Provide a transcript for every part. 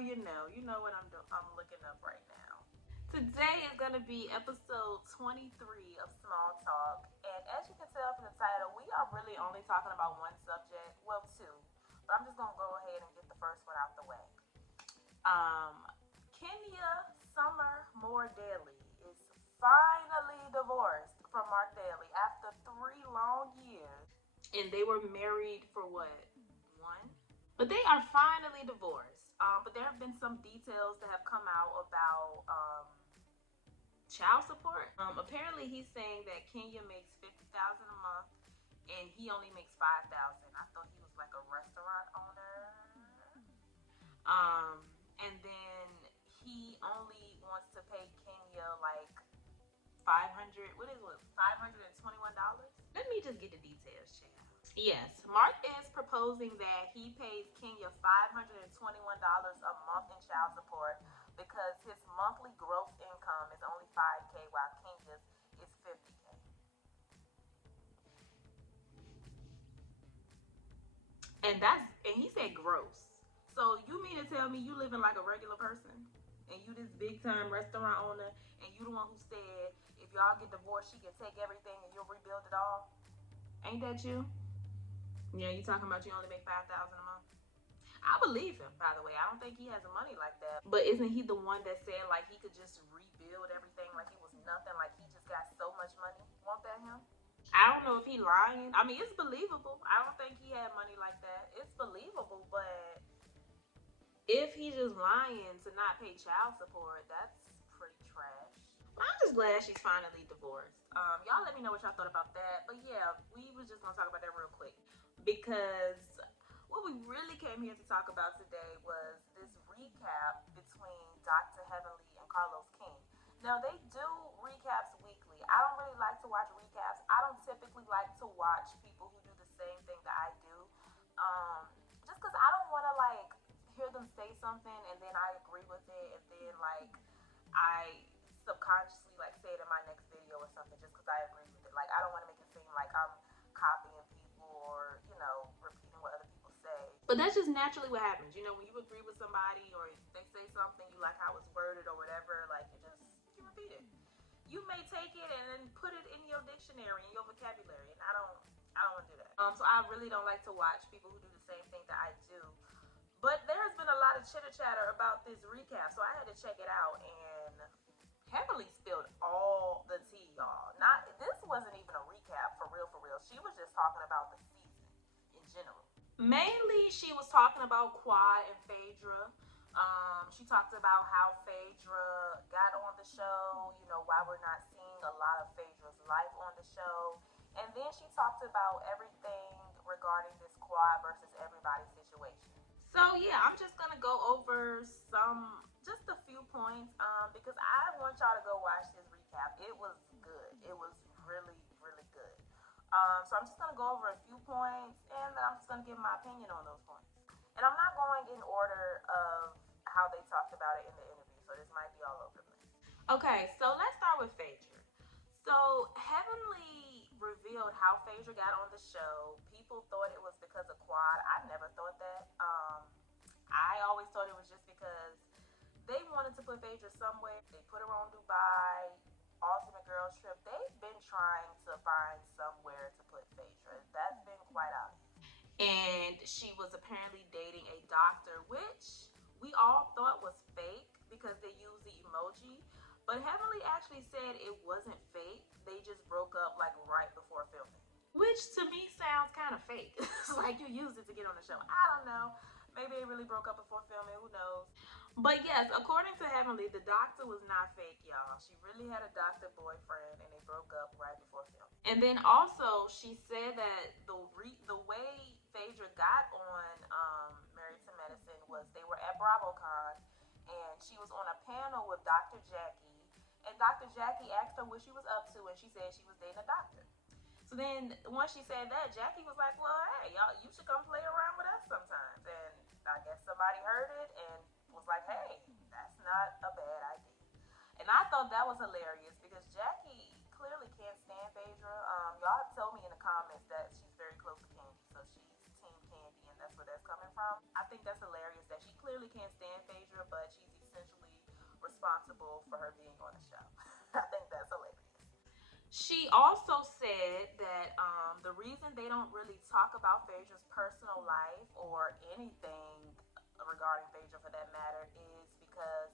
know, you know what I'm looking up right now. Today is going to be episode 23 of Small Talk. And as you can tell from the title, we are really only talking about one subject. Well, two. But I'm just going to go ahead and get the first one out the way. Kenya Summer Moore Daly is finally divorced from Marc Daly after 3 long years. And they were married for what? 1? But they are finally divorced. But there have been some details that have come out about child support. Apparently, he's saying that Kenya makes $50,000 a month, and he only makes $5,000. I thought he was like a restaurant owner. And then he only wants to pay Kenya like $521. Let me just get the details, child. Yes, Marc is proposing that he pays Kenya $521 a month in child support because his monthly gross income is only $5K while Kenya's is $50K. And he said gross. So you mean to tell me you living like a regular person and you this big time restaurant owner and you the one who said if y'all get divorced she can take everything and you'll rebuild it all? Ain't that you? Yeah, you talking about you only make $5,000 a month? I believe him, by the way. I don't think he has money like that. But isn't he the one that said like he could just rebuild everything like it was nothing, like he just got so much money? Won't that him? I don't know if he lying. I mean, it's believable. I don't think he had money like that. It's believable, but if he's just lying to not pay child support, that's pretty trash. I'm just glad she's finally divorced. Y'all let me know what y'all thought about that. But yeah, we was just gonna talk about that real quick because what we really came here to talk about today was this recap between Dr. Heavenly and Carlos King. Now they do recaps weekly. I don't really like to watch recaps. I don't typically like to watch people who do the same thing that I do. Just because I don't want to like hear them say something and then I agree with it and then like I subconsciously like say it in my next video or something just because I agree with it. Like I don't want to make it seem like I'm copying people or, you know, repeating what other people say. But that's just naturally what happens. You know, when you agree with somebody or they say something, you like how it's worded or whatever, like you repeat it. You may take it and then put it in your dictionary, in your vocabulary, and I don't want to do that. So I really don't like to watch people who do the same thing that I do. But there has been a lot of chitter chatter about this recap, so I had to check it out, and Heavenly spilled all the tea, y'all. This wasn't even a recap for real. She was just talking about the season in general. Mainly, she was talking about Quad and Phaedra. She talked about how Phaedra got on the show, you know, why we're not seeing a lot of Phaedra's life on the show. And then she talked about everything regarding this Quad versus everybody situation. So yeah, I'm just gonna go over just a few points, because I want y'all to go watch this recap. It was good. It was really, really good. So I'm just gonna go over a few points, and then I'm just gonna give my opinion on those points. And I'm not going in order of how they talked about it in the interview, so this might be all over the place. Okay, so let's start with Phaedra. So Heavenly revealed how Phaedra got on the show. People thought it was because of Quad. I never thought that. I always thought it was just because they wanted to put Phaedra somewhere. They put her on Dubai, Ultimate Girls Trip. They've been trying to find somewhere to put Phaedra. That's been quite obvious. And she was apparently dating a doctor, which we all thought was fake because they used the emoji. But Heavenly actually said it wasn't fake. They just broke up like right before filming. Which to me sounds kind of fake. It's like you used it to get on the show. I don't know. Maybe they really broke up before filming. Who knows? But yes, according to Heavenly, the doctor was not fake, y'all. She really had a doctor boyfriend and they broke up right before filming. And then also, she said that the way Phaedra got on Married to Medicine was they were at BravoCon and she was on a panel with Dr. Jackie. And Dr. Jackie asked her what she was up to and she said she was dating a doctor. So then once she said that, Jackie was like, well, hey, y'all, you should come play around with us sometimes. And I guess somebody heard it and was like, hey, that's not a bad idea. And I thought that was hilarious because Jackie clearly can't stand Phaedra. Y'all have told me in the comments that she's very close to Candy, so she's Team Candy, and that's where that's coming from. I think that's hilarious that She clearly can't stand Phaedra, but she's essentially responsible for her being on the show. I think that's hilarious. She also said that the reason they don't really talk about Phaedra's personal life or anything regarding Phaedra for that matter is because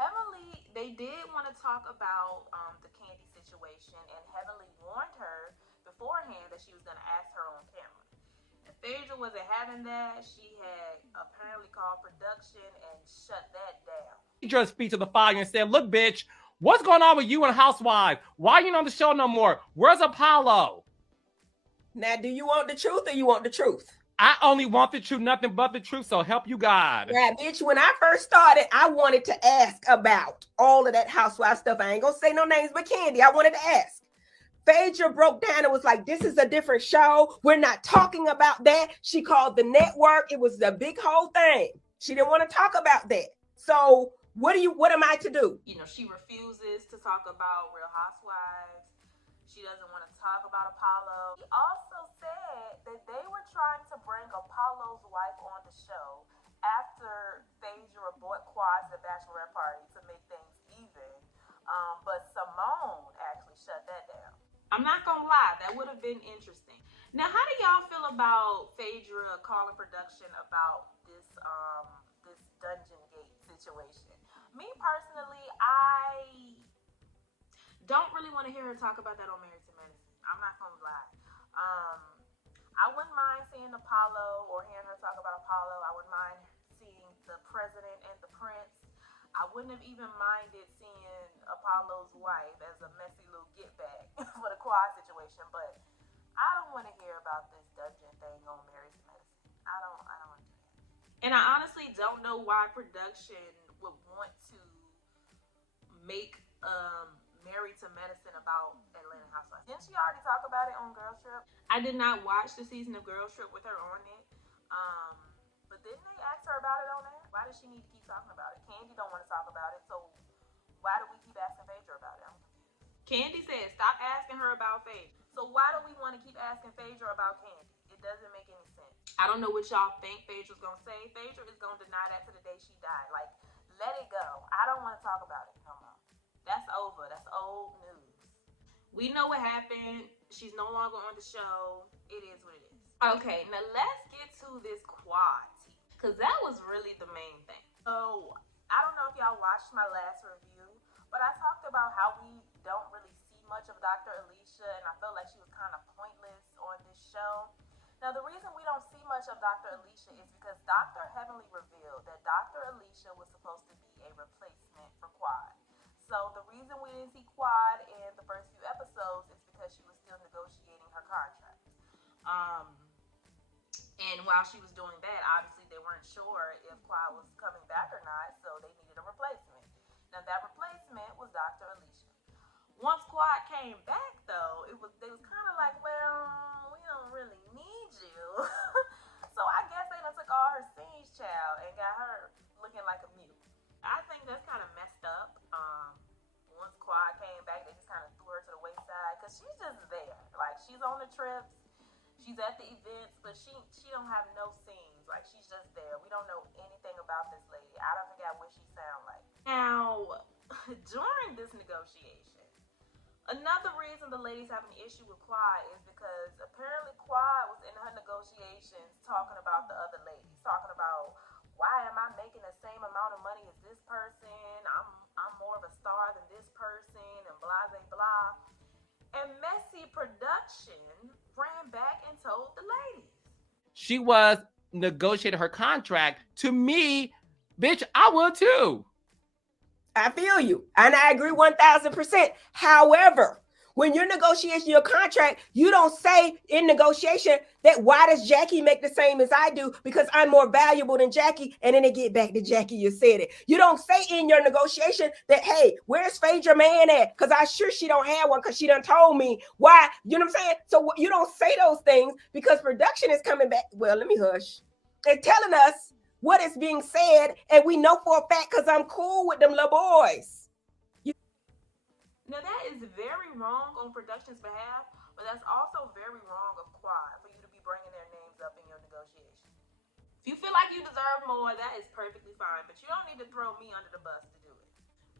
Heavenly, they did want to talk about the Candy situation, and Heavenly warned her beforehand that she was going to ask her on camera. And Phaedra wasn't having that. She had apparently called production and shut that down. Just speak to the fire and said, look, bitch, what's going on with you and Housewives? Why are you not on the show no more? Where's Apollo? Now, do you want the truth or you want the truth? I only want the truth, nothing but the truth, so help you God. Yeah, bitch, when I first started, I wanted to ask about all of that housewife stuff. I ain't gonna say no names, but Candy, I wanted to ask. Phaedra broke down and was like, this is a different show. We're not talking about that. She called the network. It was the big whole thing. She didn't want to talk about that. So what am I to do? You know, she refuses to talk about Real Housewives. She doesn't want to talk about Apollo. She also said that they were trying to bring Apollo's wife on the show after Phaedra bought Quad to the bachelorette party to make things even. But Simone actually shut that down. I'm not gonna lie, that would have been interesting. Now, how do y'all feel about Phaedra calling production about this Dungeon Gate situation? Me personally, I don't really want to hear her talk about that on Married to Medicine. I'm not gonna lie. I wouldn't mind seeing Apollo or hearing her talk about Apollo. I wouldn't mind seeing the president and the prince. I wouldn't have even minded seeing Apollo's wife as a messy little get back for the Quad situation, but I don't want to hear about this dungeon thing on Married to Medicine. I don't want to do that. And I honestly don't know why production would want to make Married to Medicine about Atlanta Housewives. Didn't she already talk about it on Girls Trip? I did not watch the season of Girls Trip with her on it. But didn't they ask her about it on there? Why does she need to keep talking about it? Candy don't want to talk about it, so why do we keep asking Phaedra about it? I'm confused. Candy said, stop asking her about Phaedra. So why do we want to keep asking Phaedra about Candy? It doesn't make any sense. I don't know what y'all think Phaedra's going to say. Phaedra is going to deny that to the day she died. Like, let it go. I don't want to talk about it no more. That's over. That's old news. We know what happened. She's no longer on the show. It is what it is. Okay, now let's get to this Quad tea, because that was really the main thing. So, I don't know if y'all watched my last review, but I talked about how we don't really see much of Dr. Alicia, and I felt like she was kind of pointless on this show. Now, the reason we don't see much of Dr. Alicia is because Dr. Heavenly revealed that Dr. Alicia was supposed to be a replacement for Quad. So the reason we didn't see Quad in the first few episodes is because she was still negotiating her contract. And while she was doing that, obviously they weren't sure if Quad was coming back or not, so they needed a replacement. Now that replacement was Dr. Alicia. Once Quad came back, though, they was kind of like, well, we don't really need you. So I guess they done took all her scenes, child, and got her looking like a mute. I think that's kind of messed up. Once Quad came back, they just kind of threw her to the wayside because she's just there. Like, she's on the trips, she's at the events, but she don't have no scenes. Like, she's just there. We don't know anything about this lady. I don't forget what she sound like. Now, during this negotiation, another reason the ladies have an issue with Quad is because apparently Quad was in her negotiations talking about the other ladies, talking about, why am I making the same amount of money as this person? I'm more of a star than this person, and blah, blah, blah. And Messy Production ran back and told the ladies. She was negotiating her contract. To me, bitch, I would too. I feel you. And I agree 1000%. However, when you're negotiating your contract, you don't say in negotiation that why does Jackie make the same as I do? Because I'm more valuable than Jackie. And then they get back to Jackie, you said it. You don't say in your negotiation that, hey, where's Phaedra man at? Because I'm sure she don't have one because she done told me why. You know what I'm saying? So you don't say those things because production is coming back. Well, let me hush. They're telling us what is being said. And we know for a fact because I'm cool with them little boys. Now, that is very wrong on production's behalf, but that's also very wrong of Quad for you to be bringing their names up in your negotiation. If you feel like you deserve more, that is perfectly fine. But you don't need to throw me under the bus to do it.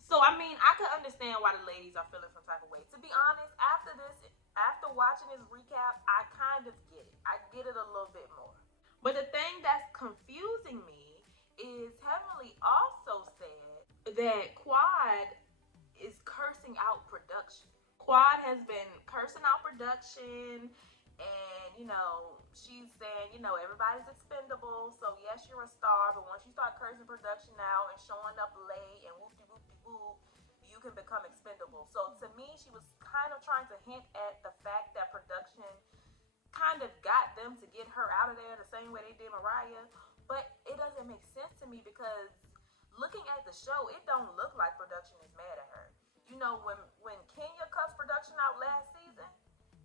So I mean, I could understand why the ladies are feeling some type of way. To be honest, after watching this recap, I kind of get it. I get it a little bit more. But the thing that's confusing me is Heavenly also said that Quad is cursing out production. Quad has been cursing out production, and she's saying, everybody's expendable. So yes, you're a star, but once you start cursing production out and showing up late and whoop de whoop de whoop, you can become expendable. So to me, she was kind of trying to hint at the fact that production kind of got them to get her out of there the same way they did Mariah. But it doesn't make sense to me because looking at the show, it don't look like production is mad at her. When Kenya cussed production out last season,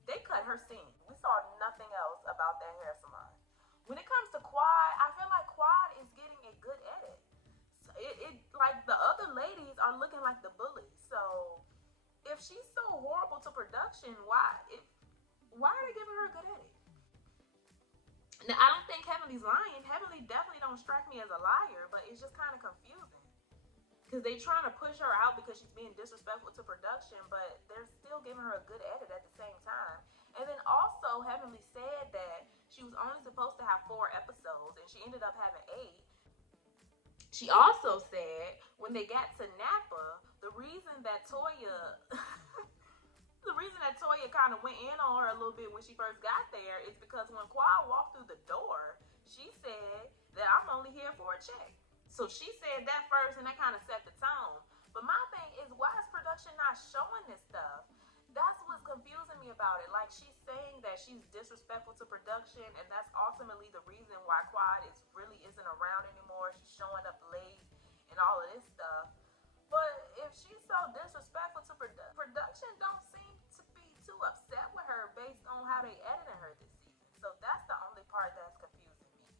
they cut her scene. We saw nothing else about that hair salon. When it comes to Quad, I feel like Quad is getting a good edit. It like the other ladies are looking like the bullies. So if she's so horrible to production, why are they giving her a good edit? Now I don't think Heavenly's lying. Heavenly definitely don't strike me as a liar, but it's just kind of confusing. Because they trying to push her out because she's being disrespectful to production, but they're still giving her a good edit at the same time. And then also, Heavenly said that she was only supposed to have 4 episodes, and she ended up having 8. She also said when they got to Napa, the reason that Toya kind of went in on her a little bit when she first got there is because when Quad walked through the door, she said that I'm only here for a check. So she said that first, and that kind of set the tone. But my thing is, why is production not showing this stuff? That's what's confusing me about it. Like, she's saying that she's disrespectful to production, and that's ultimately the reason why Quad really isn't around anymore. She's showing up late and all of this stuff. But if she's so disrespectful to production, don't seem to be too upset with her based on how they edited her this season. So that's the only part that's confusing me.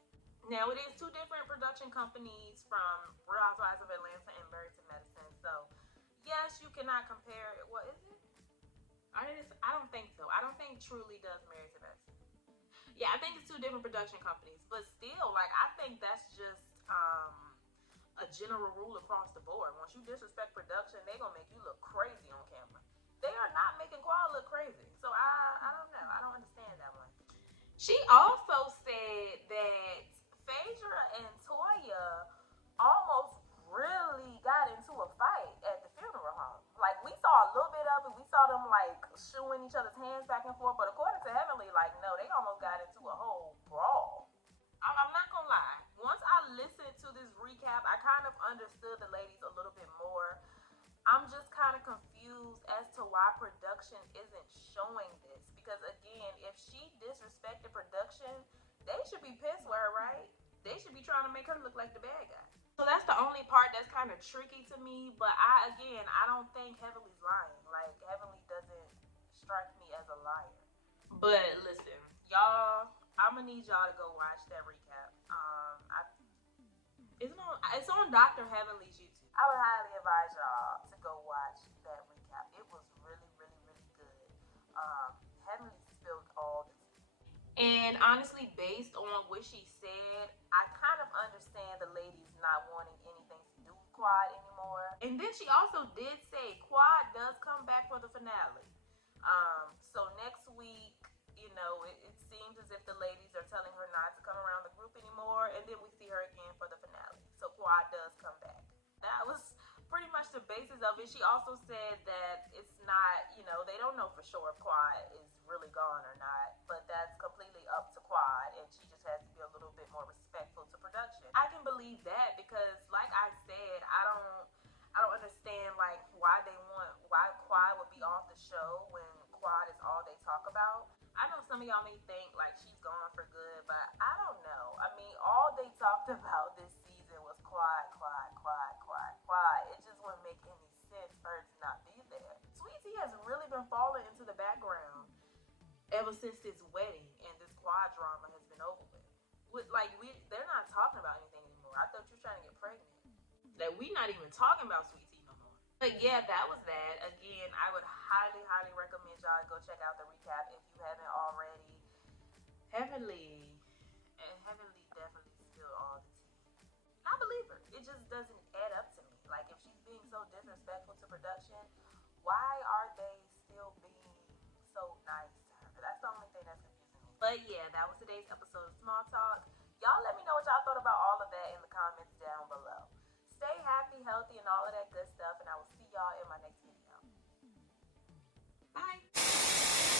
Now, it is 2 different production companies from Real Housewives of Atlanta and Married to Medicine. So, yes, you cannot compare it. What is it? I don't think so. I don't think Truly does Married to Medicine. Yeah, I think it's 2 different production companies. But still, like, I think that's just a general rule across the board. Once you disrespect production, they're going to make you look crazy on camera. They are not making Quad look crazy. So, I don't know. I don't understand that one. She also said that Phaedra and Toya almost really got into a fight at the funeral home. Like, we saw a little bit of it. We saw them, like, shooing each other's hands back and forth. But according to Heavenly, like, no, they almost got into a whole brawl. I'm not going to lie. Once I listened to this recap, I kind of understood the ladies a little bit more. I'm just kind of confused as to why production isn't showing this. Because, again, if she disrespected production, they should be pissed with her, right? They should be trying to make her look like the bad guy. So that's the only part that's kind of tricky to me. But I don't think Heavenly's lying. Like, Heavenly doesn't strike me as a liar. But listen, y'all, I'm gonna need y'all to go watch that recap. It's on Dr. Heavenly's YouTube. I would highly advise y'all to go watch that recap. It was really, really, really good. Heavenly spilled all the tea. And honestly, based on what she said, I kind of understand the ladies not wanting anything to do with Quad anymore. And then she also did say Quad does come back for the finale. So next week, it seems as if the ladies are telling her not to come around the group anymore, and then we see her again for the finale. So Quad does come back. That was pretty much the basis of it. She also said that it's not, they don't know for sure if Quad is really gone or not, but that's completely up to Quad, and she just has to be a little bit more respectful to production. I can believe that because, like I said, I don't understand like why Quad would be off the show when Quad is all they talk about. I know some of y'all may think like she's gone for good, but I don't know. I mean, all they talked about this season was Quad. It just wouldn't make any sense for her to not be there. Sweetie has really been falling into the background ever since this wedding and this Quad drama has been over with. They're not talking about anything anymore. I thought you were trying to get pregnant. That we not even talking about Sweetie no more. But yeah, that was that. Again, I would highly, highly recommend y'all go check out the recap if you haven't already. Heavenly definitely spilled just doesn't add up to me. Like, if she's being so disrespectful to production, why are they still being so nice to her? That's the only thing that's confusing me. But yeah, that was today's episode of Small Talk. Y'all let me know what y'all thought about all of that in the comments down below. Stay happy, healthy, and all of that good stuff, and I will see y'all in my next video. Bye.